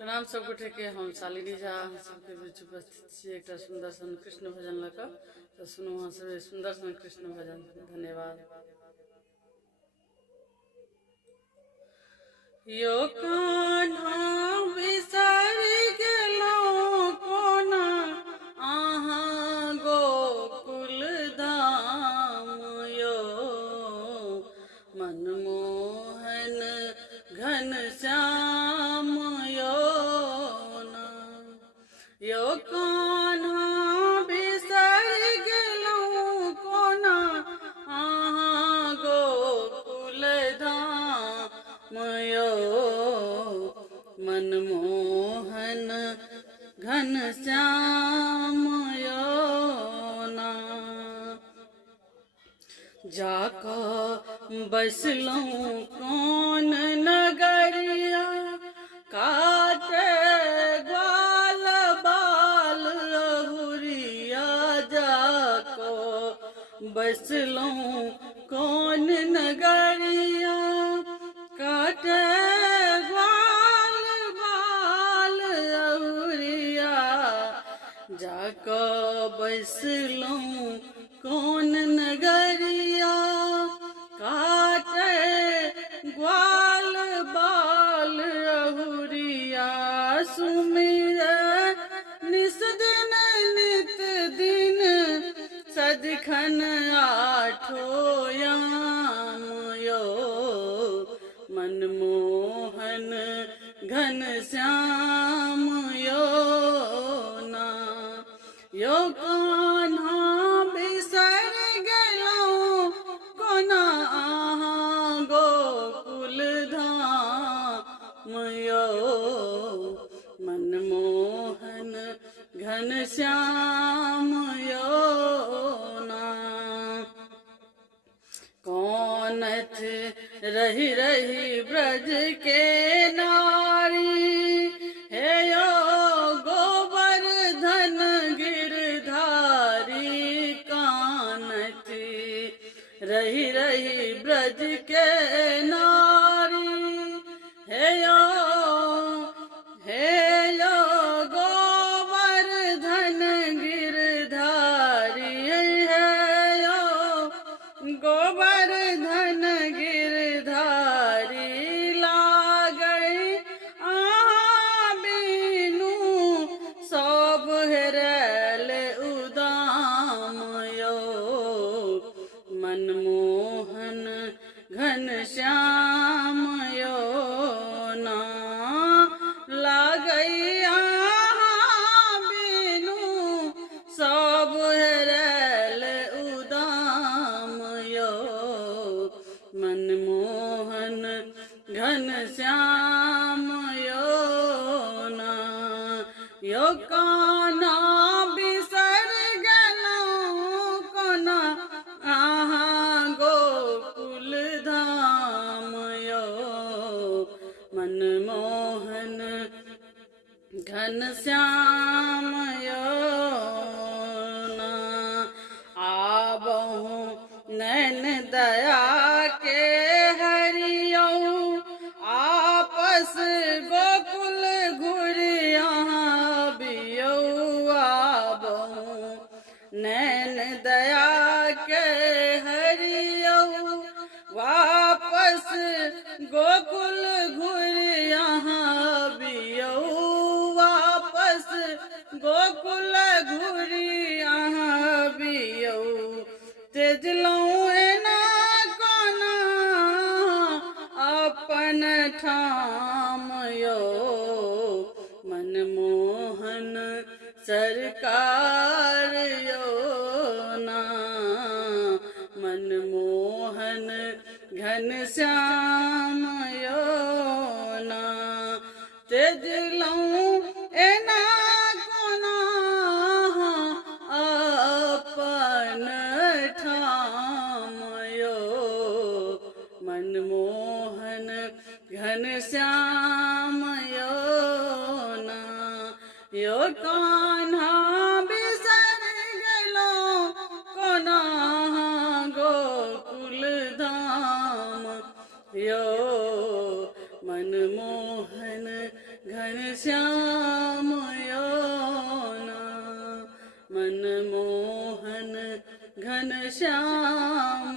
प्रणाम सब गोटे के। हम शालिनी झा सबके बीच उपस्थित छी एक सुंदर सन कृष्ण भजन लऽ कऽ। तो सुनू अहाँ सब सुंदर सन कृष्ण भजन। धन्यवाद। यो कान्हा बिसर गेलौं कोना अहाँ गोकुल धाम, यो मनमोहन घनश्याम यो ना। यो कान्हा बिसर गेलौं कोना अहाँ गोकुल धाम, यो मनमोहन घनश्याम यो ना। जाकऽ बैसलौं कोन नगरिया, काटे ग्वाल बाल अहुरिया। जाकऽ बैसलौं कोन नगरिया, काटे ग्वाल बाल अहुरिया। जाकऽ बैसलौं कोन नगरिया, काटे ग्वाल बाल अहुरिया। सुमिर निस दिन नित दिन सदिखन आठो याम, यो मनमोहन घनश्याम यो ना। यो कान्हा बिसर गेलौं कोना अहाँ गोकुल धाम, यो मनमोहन घनश्याम यो ना। कौनथ रही रही ब्रज के नारी, हे यो गोवर्धन गिरधारी। कानथ रही रही ब्रज के नारी, हे यो गोवर्धन गिरधारी। हे यो गोवर्धन गिरधारी। लागै अहाँ बिनु सब हेरैल उदाम, यो मनमोहन घनश्याम यो ना। लागै अहाँ बिनु सब हेरैल उदाम, यो मनमोहन घनश्याम यो ना। यो कान्हा बिसर गेलौं कोना अहाँ गोकुल धाम, यो मनमोहन घनश्याम यो ना। आबहु नैन दया के हरियौ, आपस गोकुल घुरि अहाँ बियौ। आबहु नैन दया के हरियौ, वापस गोकुल घुरि अहाँ बियौ। वापस गोकुल घुरि अहाँ बियौ। तेजलौं एना कोना अपन ठाम, यो मनमोहन सरकार यो ना। मनमोहन घनश्याम यो ना। तेजलौं एना कोना अपन ठाम, यो मनमोहन घनश्याम यो ना। यो कान्हा बिसर गेलौं कोना गोकुल धाम, यो मनमोहन घन श्याम मनमोहन घन श्याम